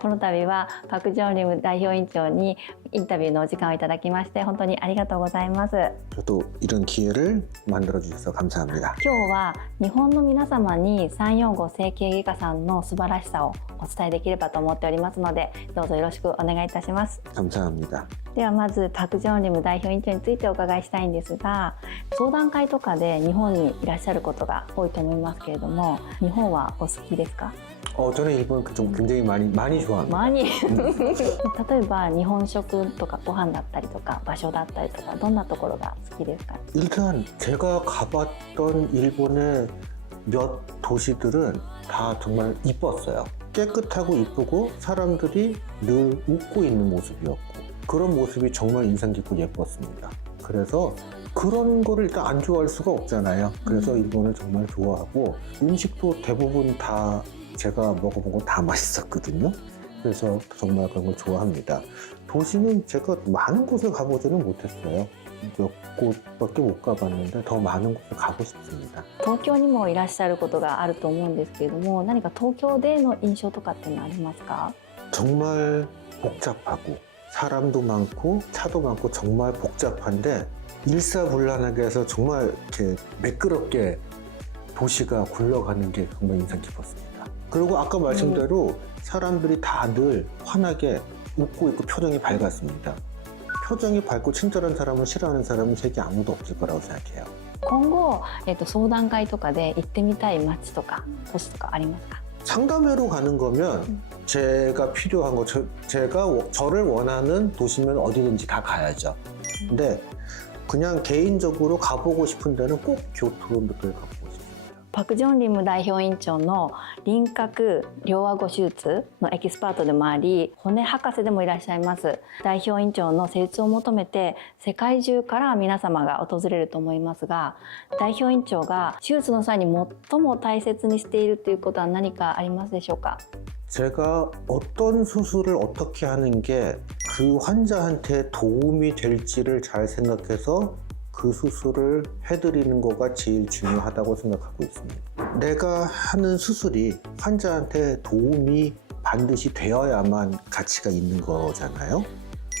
この度はパク・ジョンリム代表委員長にインタビューのお時間をいただきまして本当にありがとうございます。 저도 이런 기회를 만들어 주셔서 감사합니다. 今日は日本の皆様に345整形外科さんの素晴らしさをお伝えできればと思っておりますのでどうぞよろしくお願いいたします。 감사합니다. ではまずパク・ジョンリム代表委員長についてお伺いしたいんですが、相談会とかで日本にいらっしゃることが多いと思いますけれども、日本はお好きですか？ 저는 일본 좀 굉장히 많이 좋아합니다. 많이 例えば日本食とかご飯だったりとか場所だったりとかどんなところが好きですか？ 일단 제가 가봤던 일본의 몇 도시들은 다 정말 이뻤어요. 깨끗하고 이쁘고 사람들이 늘 웃고 있는 모습이었고 그런 모습이 정말 인상 깊고 예뻤습니다. 그래서 그런 거를 일단 안 좋아할 수가 없잖아요. 그래서 일본을 정말 좋아하고 음식도 대부분 다 제가 먹어본 거 다 맛있었거든요. 그래서 정말 그런 걸 좋아합니다. 도시는 제가 많은 곳을 가보지는 못했어요. 몇 곳밖에 못 가봤는데 더 많은 곳을 가고 싶습니다. 東京にもいらっしゃることがあると思うんですけれども、何か東京での印象とかってのありますか？ 정말 복잡하고 사람도 많고 차도 많고 정말 복잡한데 일사불란하게 해서 정말 이렇게 매끄럽게 도시가 굴러가는 게 정말 인상 깊었습니다. 그리고 아까 말씀대로 사람들이 다 늘 환하게 웃고 있고 표정이 밝았습니다. 표정이 밝고 친절한 사람을 싫어하는 사람은 세계 아무도 없을 거라고 생각해요. 今後、相談会とかで行ってみたい街とか都市とかありますか？ 상담회로 가는 거면 제가 필요한 거, 저를 원하는 도시면 어디든지 다 가야죠. 근데 그냥 개인적으로 가보고 싶은 데는 꼭 교토를 가보고 싶습니다. パク・ジョンリム代表委員長の輪郭両顎手術のエキスパートでもあり骨博士でもいらっしゃいます。代表委員長の施術を求めて世界中から皆様が訪れると思いますが、代表委員長が手術の際に最も大切にしているということは何かありますでしょうか？ 제가 어떤 수술을 어떻게 하는 게 그 환자한테 도움이 될지를 잘 생각해서 그 수술을 해드리는 거가 제일 중요하다고 생각하고 있습니다. 내가 하는 수술이 환자한테 도움이 반드시 되어야만 가치가 있는 거잖아요.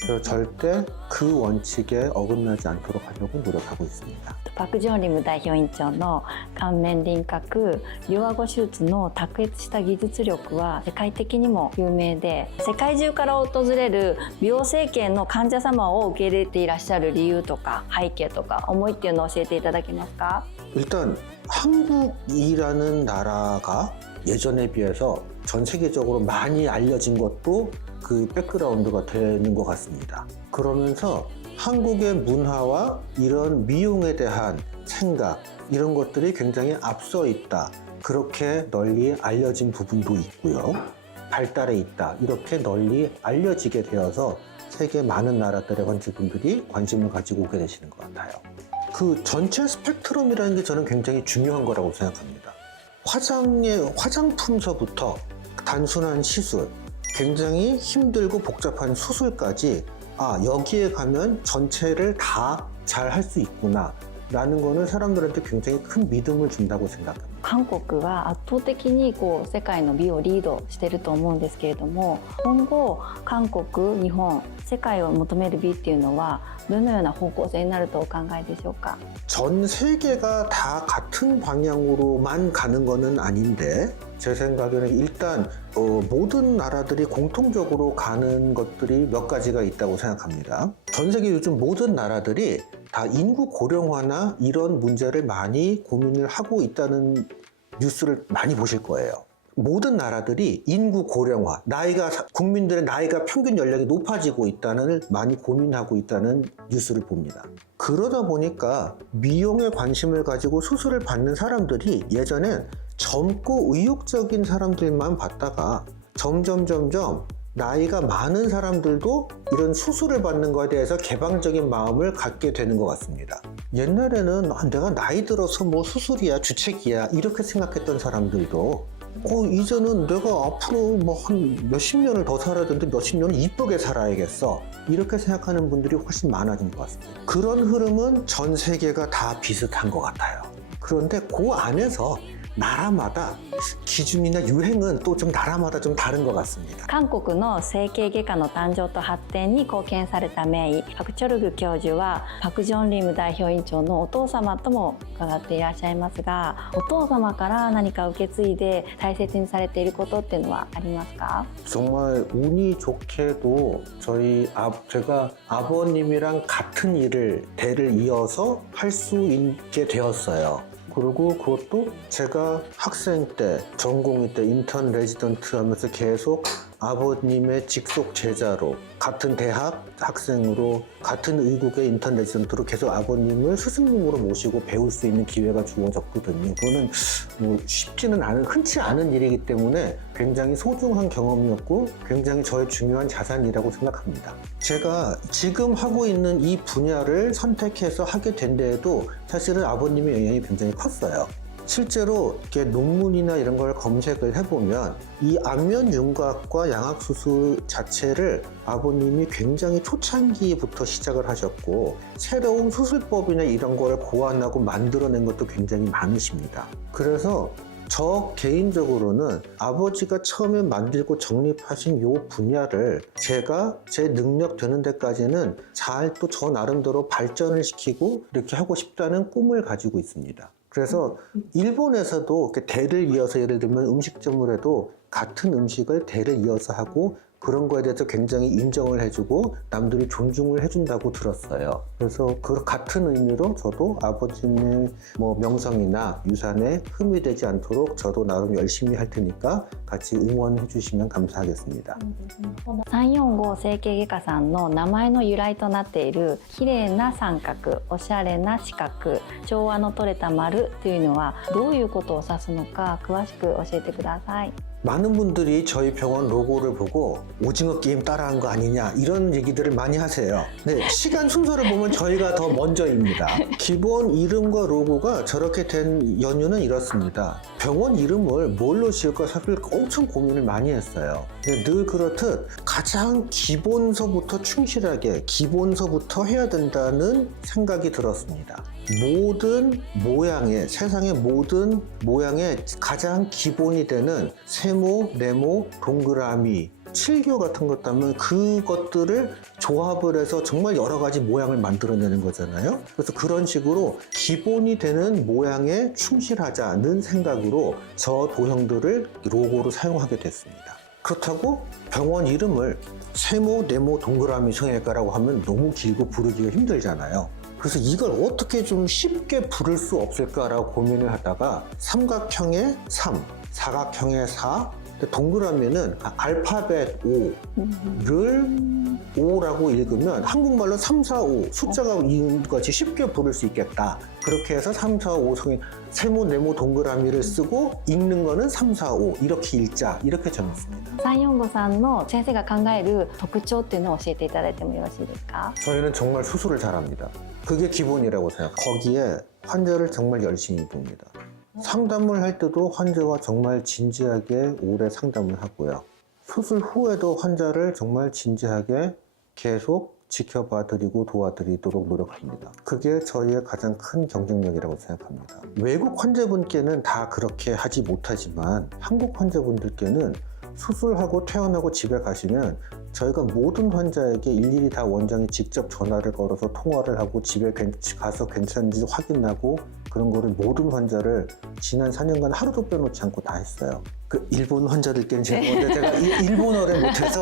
그래서 절대 그 원칙에 어긋나지 않도록 하려고 노력하고 있습니다. パク・ジョンリム代表委員長の顔面輪郭両顎手術の卓越した技術力は世界的にも有名で、世界中から訪れる美容整形の患者様を受け入れていらっしゃる理由とか背景とか思いっていうのを教えていただけますか？ 일단 한국이라는 나라가 예전에 비해서 전 세계적으로 많이 알려진 것도 그 백그라운드가 되는 것 같습니다. 그러면서 한국의 문화와 이런 미용에 대한 생각 이런 것들이 굉장히 앞서 있다. 그렇게 널리 알려진 부분도 있고요. 발달해 있다. 이렇게 널리 알려지게 되어서 세계 많은 나라들의 환자분들이 관심을 가지고 오게 되시는 것 같아요. 그 전체 스펙트럼이라는 게 저는 굉장히 중요한 거라고 생각합니다. 화장품서부터 단순한 시술, 굉장히 힘들고 복잡한 수술까지 여기에 가면 전체를 다 잘 할 수 있구나 라는 거는 사람들한테 굉장히 큰 믿음을 준다고 생각합니다. 韓国は圧倒的に世界の美をリードしていると思うんですけれども、今後韓国、日本、世界を求める美っていうのはどのような方向性になるとお考えでしょうか？ 전 세계가 다 같은 방향으로만 가는 거는 아닌데 제 생각에는 일단 모든 나라들이 공통적으로 가는 것들이 몇 가지가 있다고 생각합니다. 전 세계 요즘 모든 나라들이 다 인구 고령화나 이런 문제를 많이 고민을 하고 있다는 뉴스를 많이 보실 거예요. 모든 나라들이 인구 고령화, 국민들의 나이가 평균 연령이 높아지고 있다는 많이 고민하고 있다는 뉴스를 봅니다. 그러다 보니까 미용에 관심을 가지고 수술을 받는 사람들이 예전엔 젊고 의욕적인 사람들만 받다가 점점 나이가 많은 사람들도 이런 수술을 받는 것에 대해서 개방적인 마음을 갖게 되는 것 같습니다. 옛날에는 내가 나이 들어서 뭐 수술이야 주책이야 이렇게 생각했던 사람들도 이제는 내가 앞으로 뭐 한 몇십 년을 더 살아야 되는데 몇십 년을 이쁘게 살아야겠어 이렇게 생각하는 분들이 훨씬 많아진 것 같습니다. 그런 흐름은 전 세계가 다 비슷한 것 같아요. 그런데 그 안에서 나라마다 기준이나 유행은 또 좀 나라마다 좀 다른 것 같습니다. 韓国の整形外科の誕生と発展に貢献された名医パク・チョルグ教授はパク・ジョンリム代表委員長のお父様とも伺っていらっしゃいますが、お父様から何か受け継いで大切にされていることっていうのはありますか？ 정말 운이 좋게도 제가 아버님이랑 같은 일을 대를 이어서 할 수 있게 되었어요. 그리고 그것도 제가 학생 때, 전공의 때 인턴 레지던트 하면서 계속 아버님의 직속 제자로 같은 대학 학생으로 같은 의국의 인턴 레지던트로 계속 아버님을 스승님으로 모시고 배울 수 있는 기회가 주어졌거든요. 그거는 뭐 쉽지는 않은, 흔치 않은 일이기 때문에 굉장히 소중한 경험이었고 굉장히 저의 중요한 자산이라고 생각합니다. 제가 지금 하고 있는 이 분야를 선택해서 하게 된 데에도 사실은 아버님의 영향이 굉장히 컸어요. 실제로 이렇게 논문이나 이런 걸 검색을 해보면 이 안면 윤곽과 양악 수술 자체를 아버님이 굉장히 초창기부터 시작을 하셨고 새로운 수술법이나 이런 걸 고안하고 만들어낸 것도 굉장히 많으십니다. 그래서 저 개인적으로는 아버지가 처음에 만들고 정립하신 이 분야를 제가 제 능력 되는 데까지는 잘 또 저 나름대로 발전을 시키고 이렇게 하고 싶다는 꿈을 가지고 있습니다. 그래서 일본에서도 이렇게 대를 이어서 예를 들면 음식점을 해도 같은 음식을 대를 이어서 하고 그런 거에 대해서 굉장히 인정을 해주고 남들이 존중을 해준다고 들었어요. 그래서 그 같은 의미로 저도 아버지의 뭐 명성이나 유산에 흠이 되지 않도록 저도 나름 열심히 할 테니까 같이 응원해 주시면 감사하겠습니다. 345整形外科さんの名前の由来となっている綺麗な三角、おしゃれな四角、調和の取れた丸というのはどういうことを指すのか詳しく教えてください。 많은 분들이 저희 병원 로고를 보고 오징어 게임 따라한 거 아니냐 이런 얘기들을 많이 하세요. 네, 시간 순서를 보면 저희가 더 먼저입니다. 기본 이름과 로고가 저렇게 된 연유는 이렇습니다. 병원 이름을 뭘로 지을까 사실 엄청 고민을 많이 했어요. 늘 그렇듯 가장 기본서부터 충실하게 기본서부터 해야 된다는 생각이 들었습니다. 모든 모양의 세상의 모든 모양의 가장 기본이 되는 세모, 네모, 동그라미, 칠교 같은 것도 하면 그것들을 조합을 해서 정말 여러 가지 모양을 만들어내는 거잖아요. 그래서 그런 식으로 기본이 되는 모양에 충실하자는 생각으로 저 도형들을 로고로 사용하게 됐습니다. 그렇다고 병원 이름을 세모, 네모, 동그라미 성형외과라고 하면 너무 길고 부르기가 힘들잖아요. 그래서 이걸 어떻게 좀 쉽게 부를 수 없을까라고 고민을 하다가 삼각형의 3, 사각형의 4, 동그라미는 알파벳 5를 5라고 읽으면 한국말로 3, 4, 5 숫자가 이것이 쉽게 부를 수 있겠다. 그렇게 해서 3, 4, 5 성의 세모, 네모, 동그라미를 쓰고 읽는 거는 3, 4, 5 이렇게 읽자 이렇게 정했습니다. 345さんの先生が考える特徴っていうのを教えていただいてもよろしいですか？ 저희는 정말 수술을 잘합니다. 그게 기본이라고 생각해요. 거기에 환자를 정말 열심히 봅니다. 상담을 할 때도 환자와 정말 진지하게 오래 상담을 하고요. 수술 후에도 환자를 정말 진지하게 계속 지켜봐 드리고 도와드리도록 노력합니다. 그게 저희의 가장 큰 경쟁력이라고 생각합니다. 외국 환자분께는 다 그렇게 하지 못하지만 한국 환자분들께는 수술하고 퇴원하고 집에 가시면 저희가 모든 환자에게 일일이 다 원장이 직접 전화를 걸어서 통화를 하고 집에 가서 괜찮은지 확인하고 그런 거를 모든 환자를 지난 4년간 하루도 빼놓지 않고 다 했어요. 그 일본 환자들께는 제가 일본어를 못해서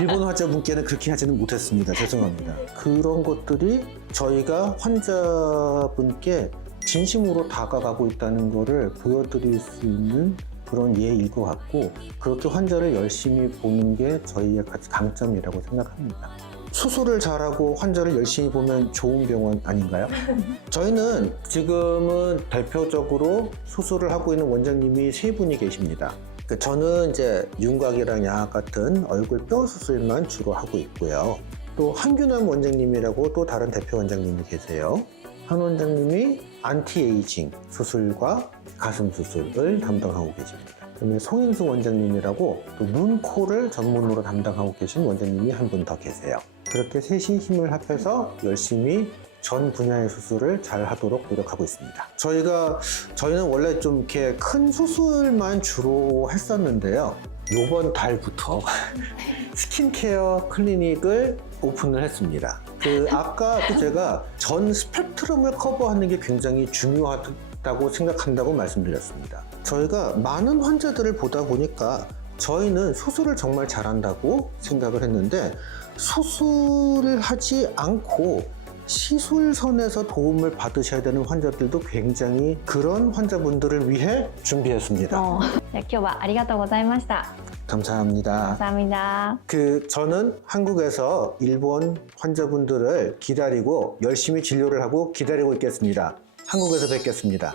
일본 환자분께는 그렇게 하지는 못했습니다. 죄송합니다. 그런 것들이 저희가 환자분께 진심으로 다가가고 있다는 거를 보여드릴 수 있는 그런 예일 것 같고 그렇게 환자를 열심히 보는 게 저희의 강점이라고 생각합니다. 수술을 잘하고 환자를 열심히 보면 좋은 병원 아닌가요? 저희는 지금은 대표적으로 수술을 하고 있는 원장님이 3분이 계십니다. 저는 이제 윤곽이랑 양악 같은 얼굴 뼈 수술만 주로 하고 있고요. 또 한규남 원장님이라고 또 다른 대표 원장님이 계세요. 한 원장님이 안티에이징 수술과 가슴 수술을 담당하고 계십니다. 그다음에 송인수 원장님이라고 또 눈, 코를 전문으로 담당하고 계신 원장님이 한 분 더 계세요. 그렇게 셋이 힘을 합해서 열심히 전 분야의 수술을 잘 하도록 노력하고 있습니다. 저희는 원래 좀 이렇게 큰 수술만 주로 했었는데요. 이번 달부터 스킨케어 클리닉을 오픈을 했습니다. 아까 제가 전 스펙트럼을 커버하는 게 굉장히 중요하다고 생각한다고 말씀드렸습니다. 저희가 많은 환자들을 보다 보니까 저희는 수술을 정말 잘한다고 생각을 했는데 수술을 하지 않고 시술선에서 도움을 받으셔야 되는 환자들도 굉장히 그런 환자분들을 위해 준비했습니다. じゃあ今日はありがとうございました。 감사합니다. 감사합니다. 저는 한국에서 일본 환자분들을 기다리고 열심히 진료를 하고 기다리고 있겠습니다. 한국에서 뵙겠습니다.